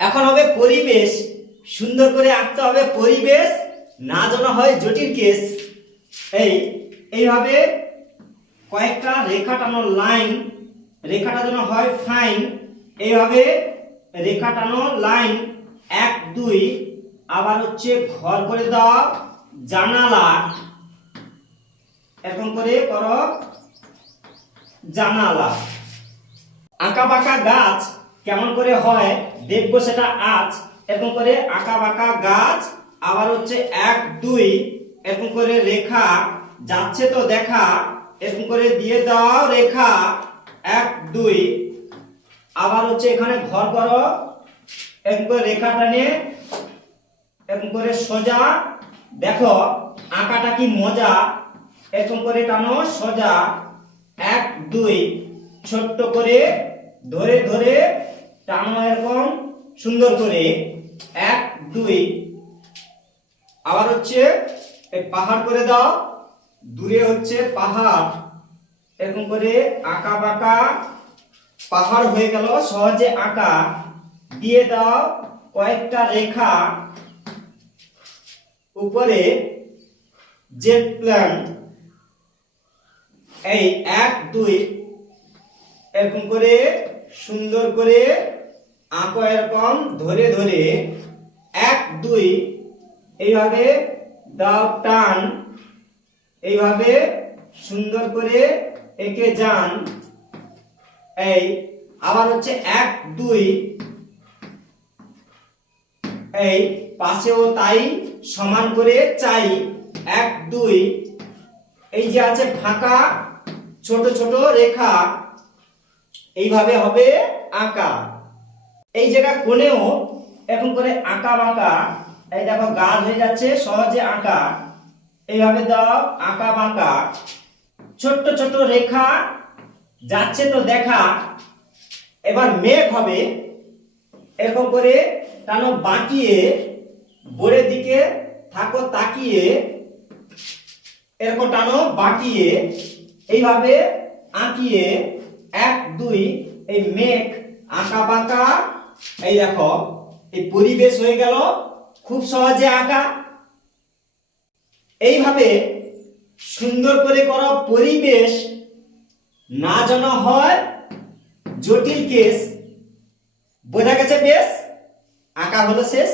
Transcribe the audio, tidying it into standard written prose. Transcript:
এখন হবে পরিবেশ। সুন্দর করে আঁকতে হবে পরিবেশ, না যেন হয় জটিল কেস। এইভাবে কয়েকটা রেখা টানো লাইন, রেখাটা যেন হয় ফাইন। এইভাবে রেখা টানো লাইন 1 2। আবার হচ্ছে ঘর করে দাও জানালা, এরকম করে করো জানালা। আঁকা বাঁকা গাছ কেমন করে হয় দেখবো সেটা আজ। এরকম করে আঁকা বাঁকা গাছ, আবার হচ্ছে 1 2 এরকম করে রেখা যাচ্ছে তো দেখা, এরকম করে দিয়ে দাও রেখা 1 2। আবার হচ্ছে এখানে ঘর করো, এরকম করে রেখা টানে এরকম করে সোজা। দেখো আঁকাটা কি মজা, এরকম করে টানো সোজা 1 2। ছোট্ট করে ধরে ধরে টানো এরকম সুন্দর করে 1 2। আবার হচ্ছে এই পাহাড় করে দাও, দূরে হচ্ছে পাহাড়, এরকম করে আঁকা বাঁকা পাহাড় হয়ে গেল সহজে আঁকা। দিয়ে দাও কয়েকটা রেখা উপরে জেট প্ল্যান। এই 1 2 এরকম করে সুন্দর করে আঁকো, এরকম ধরে ধরে 1 2। এইভাবে দাও টান, এইভাবে সুন্দর করে এঁকে যান। এই আবার হচ্ছে 1 2। এই পাশেও তাই সমান করে চাই 1 2। এই যে আছে ফাঁকা ছোট ছোট রেখা, এইভাবে হবে আঁকা। এই জায়গা কোণেও এরকম করে আঁকা বাঁকা। এই দেখো গাছ হয়ে যাচ্ছে সহজে আঁকা। এইভাবে দাও আঁকা বাঁকা ছোট্ট ছোট রেখা যাচ্ছে তো দেখা। এবার মেঘ হবে, এরকম করে টানো বাঁকিয়ে, বোরের দিকে থাকো তাকিয়ে, এরকম টানো বাঁকিয়ে, এইভাবে আঁকিয়ে 1 2। এই মেঘ আঁকা বাঁকা। এই দেখো এই পরিবেশ হয়ে গেল খুব সহজে আঁকা। এইভাবে সুন্দর করে করো পরিবেশ, না যেন হয় জটিল কেস। বোঝা গেছে? বেশ, আঁকা হলো শেষ।